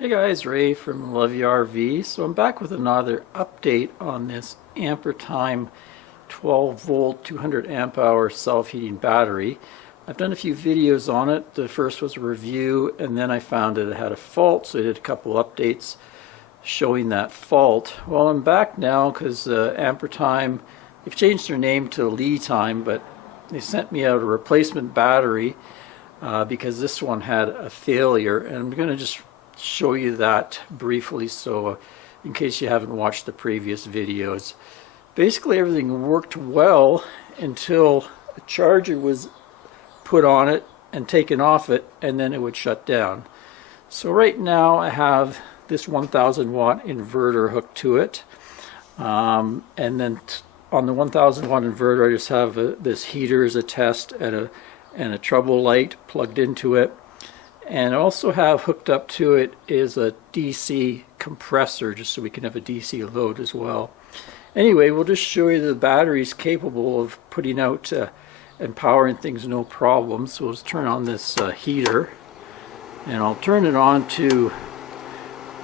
Hey guys, Ray from Love Your RV. So I'm back with another update on this Ampere Time 12 volt 200 amp hour self-heating battery. I've done a few videos on it. The first was a review, and then I found that it had a fault, so I did a couple updates showing that fault. Well, I'm back now because Ampere Time, they've changed their name to LiFEPO4, but they sent me out a replacement battery because this one had a failure, and I'm going to just show you that briefly, so in case you haven't watched the previous videos. Basically everything worked well until a charger was put on it and taken off it, and then it would shut down. So right now I have this 1000 watt inverter hooked to it, and then on the 1000 watt inverter I just have this heater as a test and a trouble light plugged into it. And I also have hooked up to it is a DC compressor, just so we can have a DC load as well. Anyway, we'll just show you the battery's capable of putting out and powering things no problem. So let's turn on this heater, and I'll turn it on to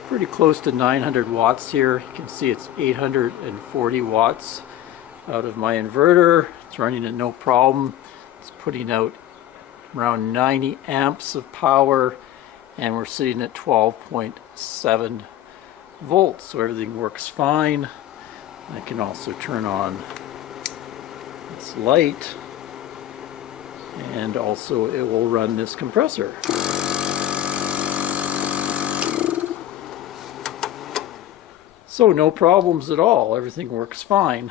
pretty close to 900 watts here. You can see it's 840 watts out of my inverter. It's running at no problem. It's putting out around 90 amps of power, and we're sitting at 12.7 volts, so everything works fine. I can also turn on this light, and also it will run this compressor. So no problems at all, everything works fine.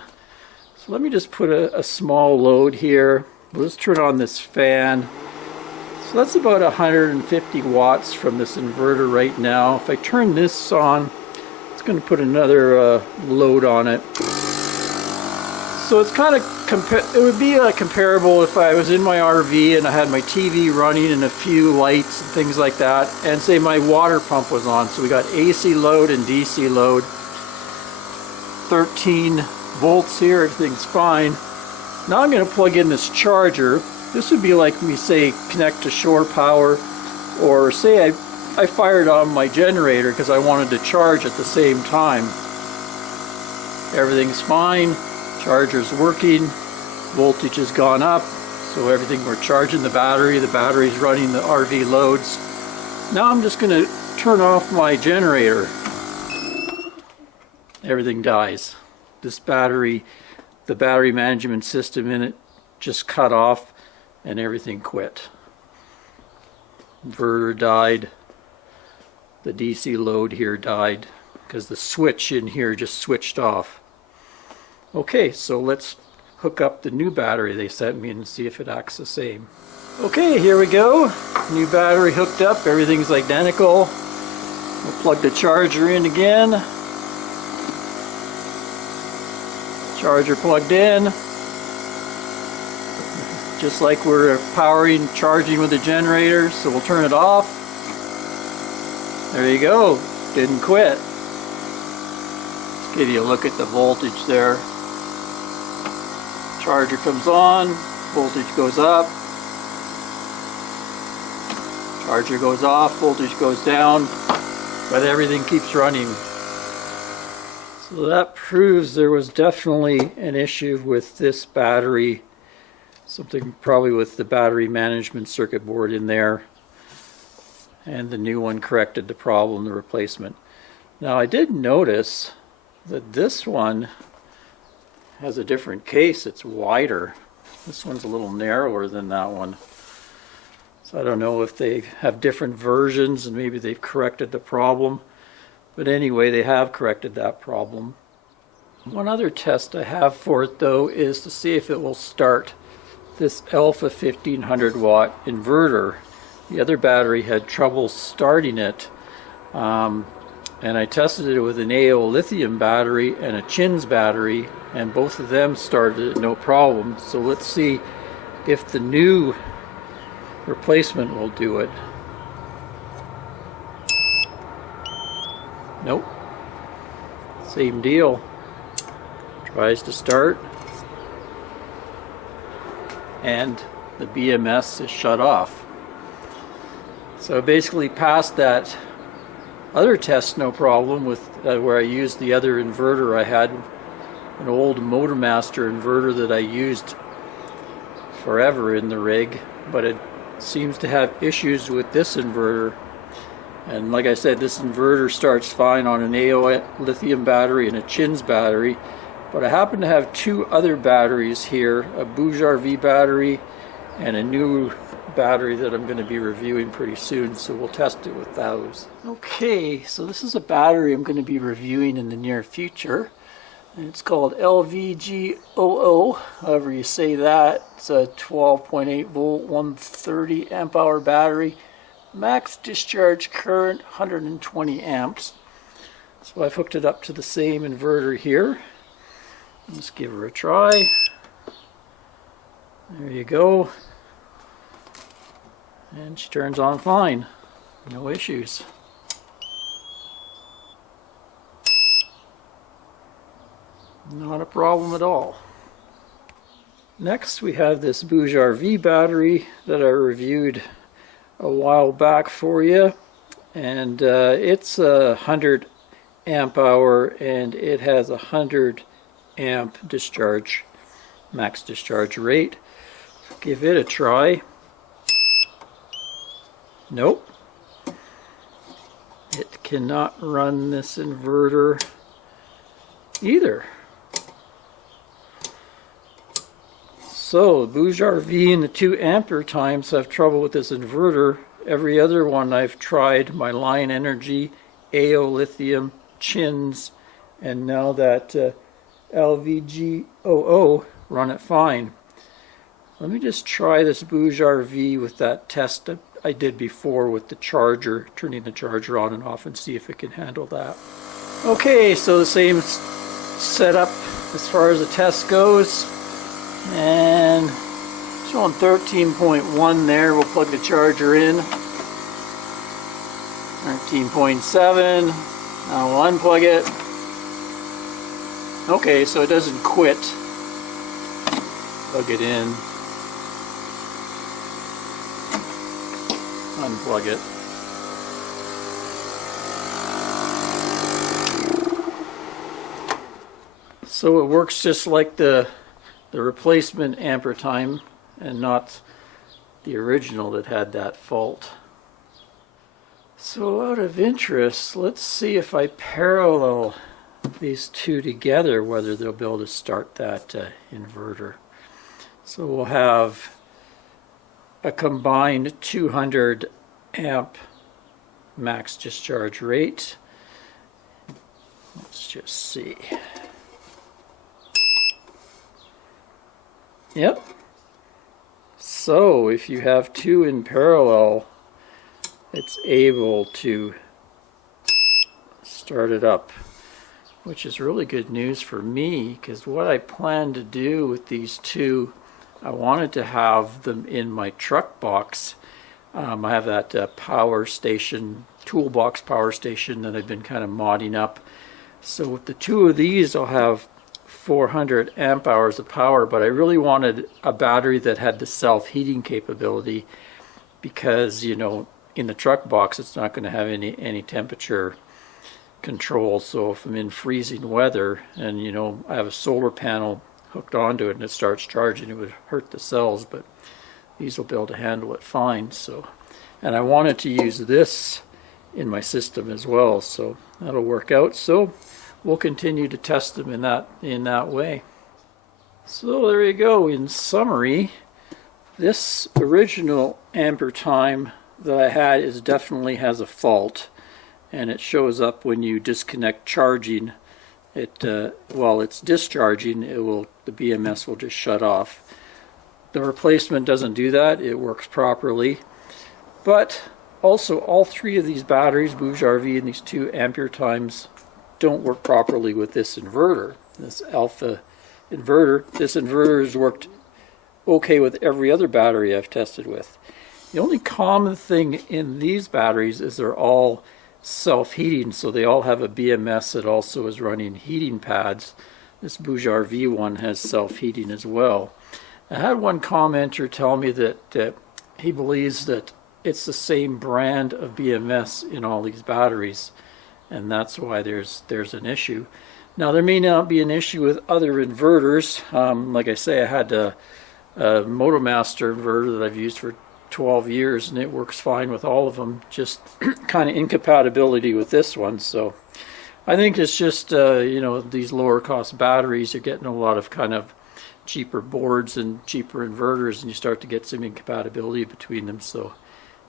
So let me just put a small load here. Let's turn on this fan. So that's about 150 watts from this inverter right now. If I turn this on, it's going to put another load on it. So it's kind of, it would be comparable if I was in my RV and I had my TV running and a few lights and things like that, and say my water pump was on. So we got AC load and DC load. 13 volts here, everything's fine. Now I'm going to plug in this charger. This would be like me, say, connect to shore power, or say I fired on my generator because I wanted to charge at the same time. Everything's fine, charger's working, voltage has gone up, so everything, we're charging the battery's running the RV loads. Now I'm just going to turn off my generator. Everything dies. This battery, the battery management system in it just cut off, and everything quit. Inverter died. The DC load here died because the switch in here just switched off. Okay, so let's hook up the new battery they sent me and see if it acts the same. Okay, here we go. New battery hooked up, everything's identical. We'll plug the charger in again. Charger plugged in. Just like we're charging with the generator, so we'll turn it off. There you go, didn't quit. Let's give you a look at the voltage there. Charger comes on, voltage goes up. Charger goes off, voltage goes down, but everything keeps running. So that proves there was definitely an issue with this battery. Something probably with the battery management circuit board in there, and the new one corrected the problem, the replacement. Now I did notice that this one has a different case. It's wider. This one's a little narrower than that one. So I don't know if they have different versions and maybe they've corrected the problem, but anyway, they have corrected that problem. One other test I have for it though is to see if it will start this ALFFAA 1500 watt inverter. The other battery had trouble starting it, and I tested it with an AO lithium battery and a Chins battery, and both of them started it no problem. So let's see if the new replacement will do it. Nope, same deal. Tries to start, and the BMS is shut off. So basically past that other test, no problem, with where I used the other inverter. I had an old Motormaster inverter that I used forever in the rig, but it seems to have issues with this inverter. And like I said, this inverter starts fine on an AO lithium battery and a Chins battery, but I happen to have two other batteries here, a BMS battery and a new battery that I'm going to be reviewing pretty soon, so we'll test it with those. Okay, so this is a battery I'm going to be reviewing in the near future. And it's called LiFEPO4, however you say that. It's a 12.8 volt, 130 amp hour battery. Max discharge current, 120 amps. So I've hooked it up to the same inverter here. Let's give her a try. There you go. And she turns on fine. No issues. Not a problem at all. Next we have this BMS battery that I reviewed a while back for you, and it's 100 amp hour and it has 100 amp discharge, max discharge rate. Give it a try. Nope, it cannot run this inverter either. So BMS and the two Ampere Times have trouble with this inverter. Every other one I've tried, my Lion Energy, AO Lithium, Chins, and now that LiFEPO4, run it fine. Let me just try this BMS with that test I did before with the charger, turning the charger on and off, and see if it can handle that. Okay, so the same setup as far as the test goes. And showing 13.1 there. We'll plug the charger in. 13.7. Now we'll unplug it. Okay, so it doesn't quit. Plug it in. Unplug it. So it works just like the replacement Ampere Time and not the original that had that fault. So out of interest, let's see if I parallel these two together, whether they'll be able to start that inverter. So we'll have a combined 200 amp max discharge rate. Let's just see. Yep. So if you have two in parallel, it's able to start it up, which is really good news for me, because what I plan to do with these two, I wanted to have them in my truck box. I have that power station, toolbox power station that I've been kind of modding up. So with the two of these, I'll have 400 amp hours of power, but I really wanted a battery that had the self-heating capability, because, you know, in the truck box it's not going to have any temperature control. So if I'm in freezing weather and, you know, I have a solar panel hooked onto it and it starts charging, it would hurt the cells, but these will be able to handle it fine. So, and I wanted to use this in my system as well, so that'll work out. So we'll continue to test them in that way. So there you go. In summary, this original Ampere Time that I had definitely has a fault, and it shows up when you disconnect charging. While it's discharging, the BMS will just shut off. The replacement doesn't do that. It works properly. But also, all three of these batteries, BMS and these two Ampere Times, don't work properly with this inverter, this alpha inverter. This inverter has worked okay with every other battery I've tested with. The only common thing in these batteries is they're all self-heating, so they all have a BMS that also is running heating pads. This BMS one has self-heating as well. I had one commenter tell me that he believes that it's the same brand of BMS in all these batteries, and that's why there's an issue. Now there may not be an issue with other inverters. Like I say, I had a Motomaster inverter that I've used for 12 years and it works fine with all of them, just kind of incompatibility with this one. So I think it's just you know, these lower cost batteries, you're getting a lot of kind of cheaper boards and cheaper inverters, and you start to get some incompatibility between them. So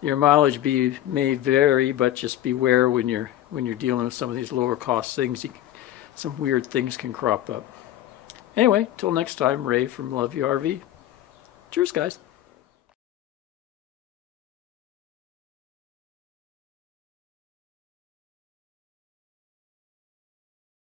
your mileage may vary, but just beware when you're dealing with some of these lower cost things. Some weird things can crop up. Anyway, till next time, Ray from Love You RV. Cheers, guys.